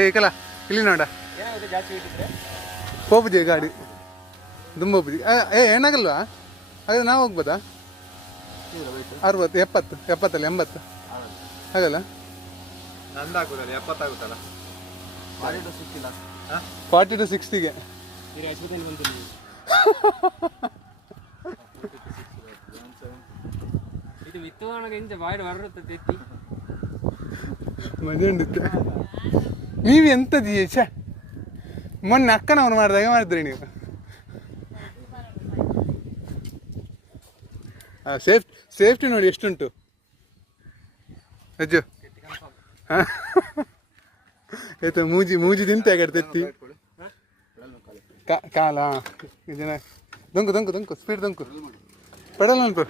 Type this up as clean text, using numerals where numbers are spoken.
ಏಕಲ್ಲ ಇಲ್ಲಿ ನೋಡ ಹೋಗ್ಬಿದ್ದೀವಿ ಗಾಡಿ ತುಂಬ ಹೋಗ್ಬಿದ್ದೀವಿ. ಏನಾಗಲ್ವಾ ಹಾಗಾದ್ರೆ ನಾವು ಹೋಗ್ಬೋದಾ? 60 70 80 ಹಾಗಲ್ಲ 40 to 60ಗೆ ಮಜೆ ಉಂಡಿತ್ತು. ನೀವು ಎಂಥದ್ದು ಛೇ ಮೊನ್ನೆ ಅಕ್ಕನವನು ಮಾಡಿದಾಗ ಮಾಡಿದ್ರಿ ನೀವು. ಸೇಫ್ಟಿ ನೋಡಿ ಎಷ್ಟುಂಟು ಅಜ್ಜು. ಆಯ್ತು ಮೂಜಿ ತಿಂತ ಕಡೆ ತೆತ್ತಿ ಕಾಲ ಇದನ್ನ ದೊಂಕು ಸ್ಪೀಡ್ ದೊಂಕು ಪೆಡಲ್ ಅನ್ಪು